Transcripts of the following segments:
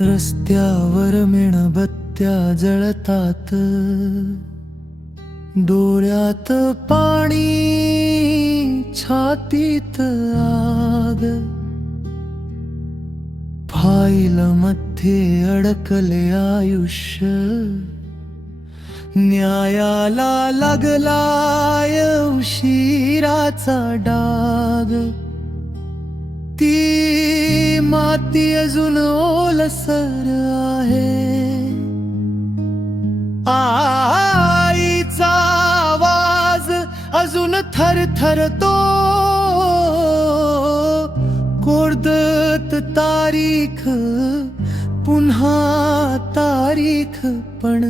रस्त्यावर मेणबत्त्या जळतात, डोळ्यात पाणी, छातीत आग, फाईल मध्ये अडकले आयुष्य, न्यायाला लागलाय उशिराचा डाग, ती माती अजून ओलसर आहे, आईचा आवाज अजून थरथरतो, कोर्दत तारीख, पुन्हा तारीख, पण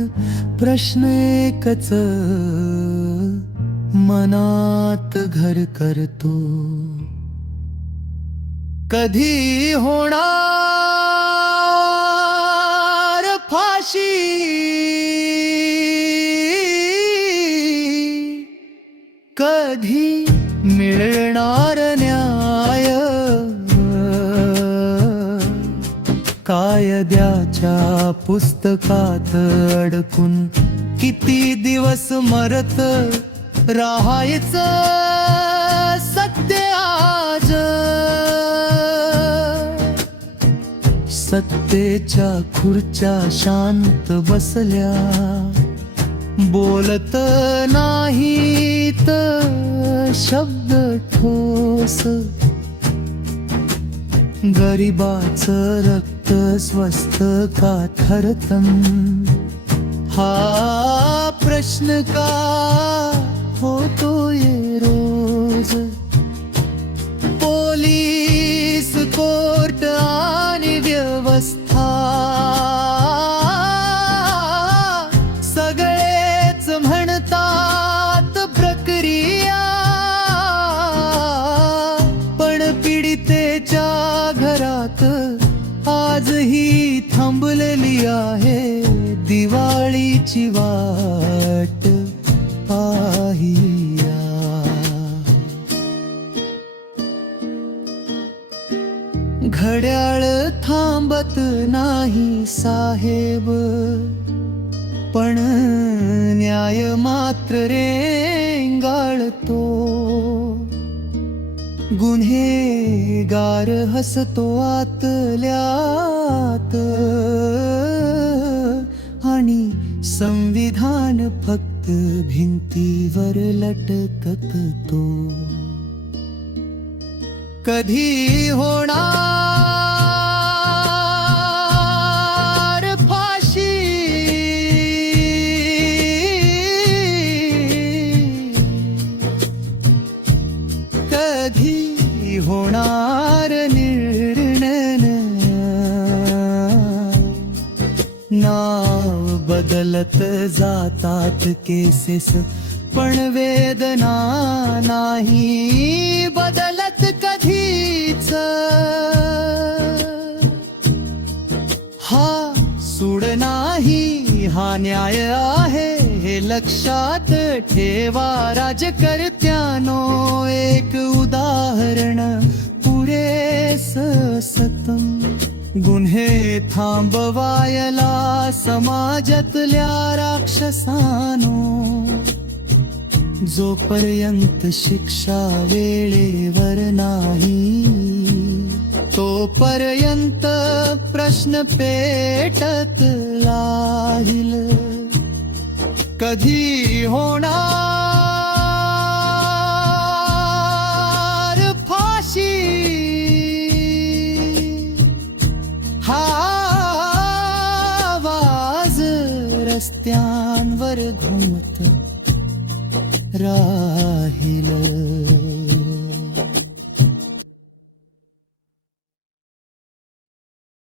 प्रश्न एकच मनात घर करतो, कधी होणार फाशी, कधी मिळणार न्याय, कायद्याच्या पुस्तकात अडकून किती दिवस मरत राहायचं सत्य आज, सत्तेच्या खुर्च्या शांत बसल्या, बोलत नाहीत शब्द ठोस, गरिबाचं रक्त स्वस्त का ठरतं, हा प्रश्न का होतोय रोज, पोलीस, कोर्ट आणि व्यवस्था सगळेच म्हणतात प्रक्रिया, पण पीडितेच्या घरात आजही थांबलेली आहे दिवाळीची वाट पाहिया. घड्याळ थांबत नाही साहेब, पण न्याय मात्र रेंगाळतो, गुन्हेगार हसतो आतल्यात, आणि संविधान फक्त भिंतीवर लटकतो, कधी होणार फाशी, कधी होणार निर्णय, नाव बदलत जातात केसेस, पण वेदना नाही बदलत कधीच, हा सूड नाही हा न्याय आहे हे लक्षात ठेवा राजकर्त्यानो, एक उदाहरण पुरेस सतम, गुन्हे थांबवायला समाजातल्या राक्षसानो, जोपर्यंत शिक्षा वेळेवर नाही तोपर्यंत प्रश्न पेटत राहील, कधी होणार फाशी, हा आवाज रस्त्यांवर घुमत राहील.